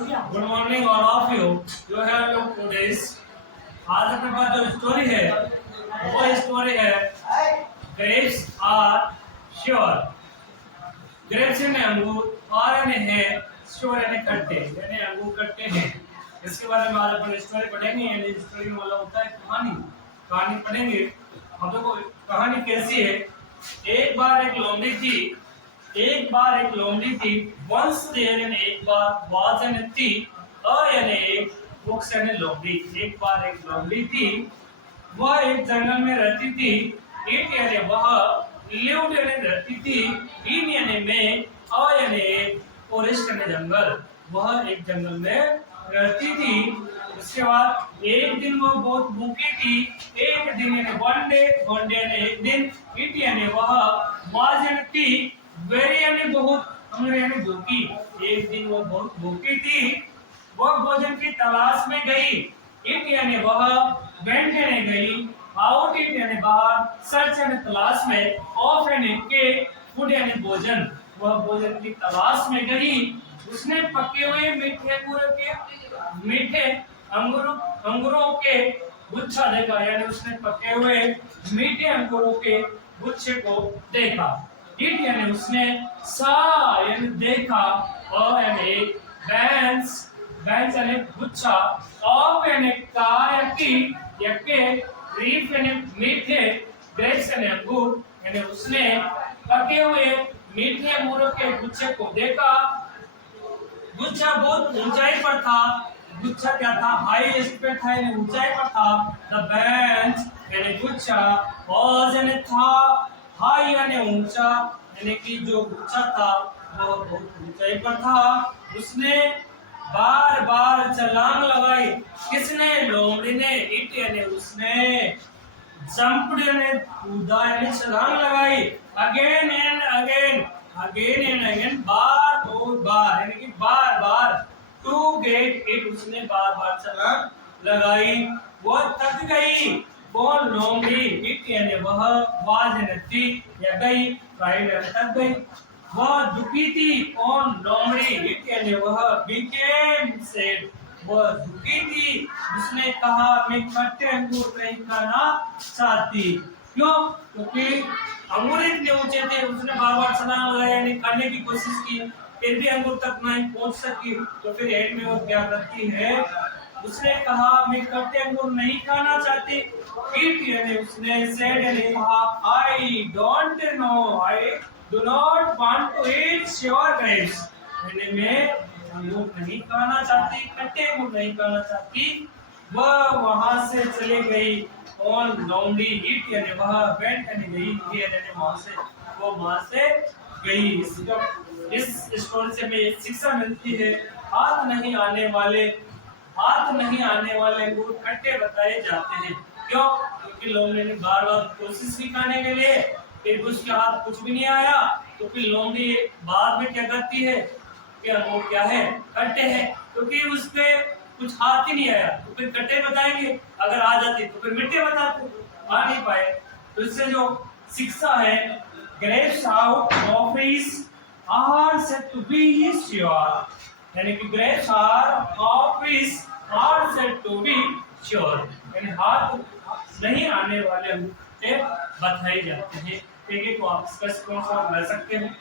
Good morning all of you. You have look to this. आज अपने पास जो story है वो स्टोरी है ग्रेप्स आर श्योर। ग्रेप्स यानी अंगूर और यानी है श्योर यानी खट्टे, यानी अंगूर खट्टे हैं। इसके बारे में आज अपन स्टोरी पढ़ेंगे। यानी स्टोरी में मतलब होता है कहानी। कहानी पढ़ेंगे। हम लोग को कहानी कैसी है। एक बार एक लोमड़ी थी। वंस देयर यानी एक बार, वाज यानी थी, यानी एक, बुक्स यानी लोमड़ी। एक बार एक लोमड़ी थी, वह एक जंगल में रहती थी। इट यानी वह, लिव्ड यानी रहती थी, इन यानी में, यानी फॉरेस्ट यानी जंगल। वह एक जंगल में रहती थी। उसके बाद एक दिन वह बहुत भूखी थी। एक दिन यानी वन डे यानी एक दिन, इट यानी वह, वाज यानी थी, वेरी यानी बहुत, हंग्री यानी भूखी। एक दिन वो बहुत भूखी थी। वह भोजन की तलाश में गई। इट यानी वह, वेंट यानी गई, आउट इट यानी बाहर, सर्च यानी तलाश में, ऑफ यानी के, फूड यानी भोजन। वह भोजन की तलाश में गई। उसने पके हुए मीठे अंगूरों के गुच्छा देखा। यानी उसने पके हुए मीठे अंगूरों के गुच्छे को देखा। इट यानी उसने, सा यानी देखा, और यानी बेंच यानी गुच्छा, ऑफ यानी का या के, रीफ यानी मीठे, ग्रेप्स यानी अंगूर, यानी उसने पके हुए मीठे अंगूरों के गुच्छे को देखा। गुच्छा बहुत ऊंचाई पर था। गुच्छा क्या था? हाईएस्ट पे था, यानी ऊंचाई पर था। द बेंच यानी गुच्छा, वाज यानी था, हाई यानी ऊंचा, यानी कि जो गुच्छा था वो बहुत ऊंचाई पर था। उसने बार बार छलांग लगाई। किसने? लोमड़ी ने। इट यानी उसने, जंप्ड यानी कूदा, यानी छलांग लगाई। अगेन एंड अगेन, बार और बार, यानी कि बार बार। टू गेट इट, उसने बार बार छलांग लगाई। वो थक गई। कौन? लोमड़ी। इट यानी वह, वाज यानी थी या गई, राइट यानी थक गई। वह दुखी थी। कौन? लोमड़ी। इट यानी वह, बिकेम सैड, वह दुखी थी। उसने कहा मैं खट्टे अंगूर नहीं खाना चाहती। क्यों? क्योंकि अंगूर इतने ऊंचे थे। उसने बार बार छलांग लगाई, यानी खाने की कोशिश की, फिर भी अंगूर तक नहीं पहुंच सकी। तो फिर एंड में वो क्या करती है? उसने कहा मैं खट्टे अंगूर नहीं खाना चाहती। इट यानी उसने, सेड यानी कहा, I don't know, I do not want to eat sour grapes, यानी मैं अंगूर नहीं खाना चाहती, खट्टे अंगूर नहीं खाना चाहती। वह वहां से चली गई। कौन? लोमड़ी। इट यानी वह, वेंट यानी गई, यानी वहां से, वो वहां से गई। इस स्टोरी से हमें शिक्षा मिलती है, हाथ नहीं आने वाले अंगूर खट्टे बताए जाते हैं। क्यों? क्योंकि लोमड़ी ने बार बार कोशिश की खाने के लिए, फिर उसके हाथ कुछ भी नहीं आया। तो फिर लोमड़ी बाद में क्या करती है कि अंगूर क्या है? खट्टे हैं। क्योंकि उसके कुछ हाथ ही नहीं आया, तो फिर खट्टे बताएंगे। अगर आ जाती तो फिर मीठे बताते, आ नहीं पाए। तो इससे जो शिक्षा है, grapes out of his are said to be sour, यानी कि grapes are of his are said to be sour, यानी हाथ नहीं आने वाले अंगूर बताए जाते हैं। ठीक है, तो आप इसका स्क्रीनशॉट ले सकते हैं।